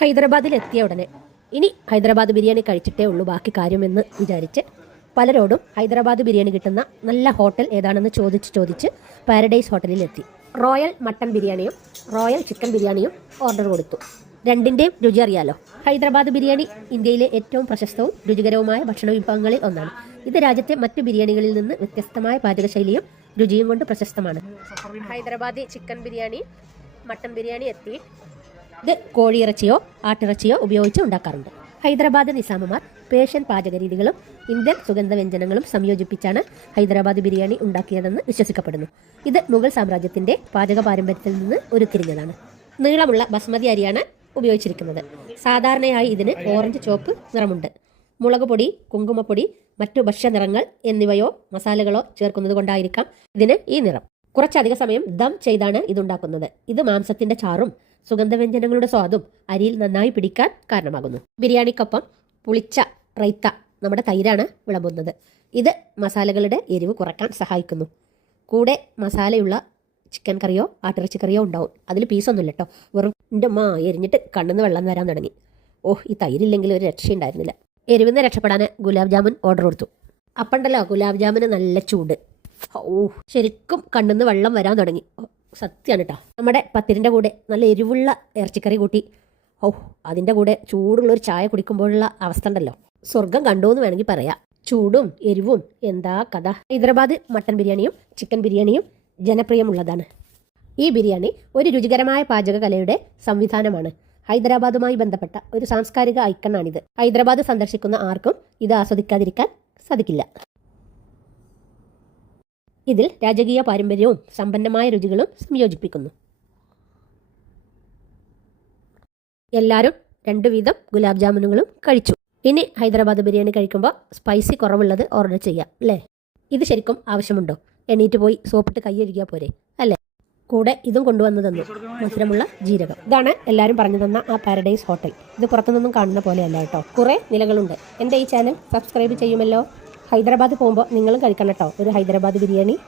ഹൈദരാബാദിൽ എത്തിയ ഉടനെ ഇനി ഹൈദരാബാദ് ബിരിയാണി കഴിച്ചിട്ടേ ഉള്ളൂ ബാക്കി കാര്യമെന്ന് വിചാരിച്ച് പലരോടും ഹൈദരാബാദ് ബിരിയാണി കിട്ടുന്ന നല്ല ഹോട്ടൽ ഏതാണെന്ന് ചോദിച്ച് ചോദിച്ച് പാരഡൈസ് ഹോട്ടലിൽ എത്തി റോയൽ മട്ടൺ ബിരിയാണിയും റോയൽ ചിക്കൻ ബിരിയാണിയും ഓർഡർ കൊടുത്തു. രണ്ടിന്റെയും രുചി അറിയാലോ. ഹൈദരാബാദ് ബിരിയാണി ഇന്ത്യയിലെ ഏറ്റവും പ്രശസ്തവും രുചികരവുമായ ഭക്ഷണ വിഭവങ്ങളിൽ ഒന്നാണ്. ഇത് രാജ്യത്തെ മറ്റ് ബിരിയാണികളിൽ നിന്ന് വ്യത്യസ്തമായ പാചകശൈലിയും രുചിയും കൊണ്ട് പ്രശസ്തമാണ്. ഹൈദരാബാദി ചിക്കൻ ബിരിയാണി മട്ടൺ ബിരിയാണി എത്തി. ഇത് കോഴിയിറച്ചിയോ ആട്ടിറച്ചിയോ ഉപയോഗിച്ച് ഉണ്ടാക്കാറുണ്ട്. ഹൈദരാബാദ് നിസാമമാർ പാചക രീതികളും ഇന്ത്യൻ സുഗന്ധവ്യഞ്ജനങ്ങളും സംയോജിപ്പിച്ചാണ് ഹൈദരാബാദ് ബിരിയാണി ഉണ്ടാക്കിയതെന്ന് വിശ്വസിക്കപ്പെടുന്നു. ഇത് മുഗൾ സാമ്രാജ്യത്തിന്റെ പാചക പാരമ്പര്യത്തിൽ നിന്ന് ഉരുത്തിരിഞ്ഞതാണ്. നീളമുള്ള ബസ്മതി അരിയാണ് ഉപയോഗിച്ചിരിക്കുന്നത്. സാധാരണയായി ഇതിന് ഓറഞ്ച് ചുവപ്പ് നിറമുണ്ട്. മുളക് പൊടി കുങ്കുമപ്പൊടി മറ്റു ഭക്ഷ്യനിറങ്ങൾ എന്നിവയോ മസാലകളോ ചേർക്കുന്നത് കൊണ്ടായിരിക്കാം ഇതിന് ഈ നിറം. കുറച്ചധിക സമയം ദം ചെയ്താണ് ഇതുണ്ടാക്കുന്നത്. ഇത് മാംസത്തിന്റെ ചാറും സുഗന്ധവ്യഞ്ജനങ്ങളുടെ സ്വാദും അരിയിൽ നന്നായി പിടിക്കാൻ കാരണമാകുന്നു. ബിരിയാണിക്കൊപ്പം പുളിച്ച റൈത്ത നമ്മുടെ തൈരാണ് വിളമ്പുന്നത്. ഇത് മസാലകളുടെ എരിവ് കുറയ്ക്കാൻ സഹായിക്കുന്നു. കൂടെ മസാലയുള്ള ചിക്കൻ കറിയോ ആട്ടിറച്ചി കറിയോ ഉണ്ടാവും. അതിൽ പീസൊന്നുമില്ല കേട്ടോ വെറും എന്റെ മാ എരിഞ്ഞിട്ട് കണ്ണിന്ന് വെള്ളം വരാൻ തുടങ്ങി. ഓഹ് ഈ തൈരില്ലെങ്കിൽ ഒരു രക്ഷയുണ്ടായിരുന്നില്ല എരിവിന്ന് രക്ഷപ്പെടാൻ ഗുലാബ് ജാമുൻ ഓർഡർ കൊടുത്തു. അപ്പണ്ടല്ലോ ഗുലാബ് ജാമുന് നല്ല ചൂട്. ഓ ശരിക്കും കണ്ണിന്ന് വെള്ളം വരാൻ തുടങ്ങി. സത്യമാണ് കേട്ടോ നമ്മുടെ പത്തിരിന്റെ കൂടെ നല്ല എരിവുള്ള ഇറച്ചിക്കറി കൂട്ടി. ഓ അതിന്റെ കൂടെ ചൂടുള്ള ഒരു ചായ കുടിക്കുമ്പോഴുള്ള അവസ്ഥ ഉണ്ടല്ലോ. സ്വർഗം കണ്ടു എന്ന് വേണമെങ്കിൽ പറയാം. ചൂടും എരിവും എന്താ കഥ? ഹൈദരാബാദ് മട്ടൻ ബിരിയാണിയും ചിക്കൻ ബിരിയാണിയും ജനപ്രിയമുള്ളതാണ്. ഈ ബിരിയാണി ഒരു രുചികരമായ പാചകകലയുടെ സംവിധാനമാണ്. ഹൈദരാബാദുമായി ബന്ധപ്പെട്ട ഒരു സാംസ്കാരിക ഐക്കണാണിത്. ഹൈദരാബാദ് സന്ദർശിക്കുന്ന ആർക്കും ഇത് ആസ്വദിക്കാതിരിക്കാൻ സാധിക്കില്ല. ഇതിൽ രാജകീയ പാരമ്പര്യവും സമ്പന്നമായ രുചികളും സംയോജിപ്പിക്കുന്നു. എല്ലാവരും രണ്ടു വീതം ഗുലാബ് ജാമുനുകളും കഴിച്ചു. ഇനി ഹൈദരാബാദ് ബിരിയാണി കഴിക്കുമ്പോൾ സ്പൈസി കുറവുള്ളത് ഓർഡർ ചെയ്യാം അല്ലേ? ഇത് ശരിക്കും ആവശ്യമുണ്ടോ? എണീറ്റ് പോയി സോപ്പിട്ട് കൈ കഴുകിയാൽ പോരെ അല്ലേ? കൂടെ ഇതും കൊണ്ടുവന്നു തന്നു മധുരമുള്ള ജീരകം. ഇതാണ് എല്ലാവരും പറഞ്ഞു തന്ന ആ പാരഡൈസ് ഹോട്ടൽ ഇത് പുറത്തുനിന്നും കാണുന്ന പോലെയല്ല കേട്ടോ. കുറേ നിലകളുണ്ട്. എന്റെ ഈ ചാനൽ സബ്സ്ക്രൈബ് ചെയ്യുമല്ലോ? ഹൈദരാബാദ് പോകുമ്പോൾ നിങ്ങളും കഴിക്കണം കേട്ടോ. ഒരു ഹൈദരാബാദ് ബിരിയാണി.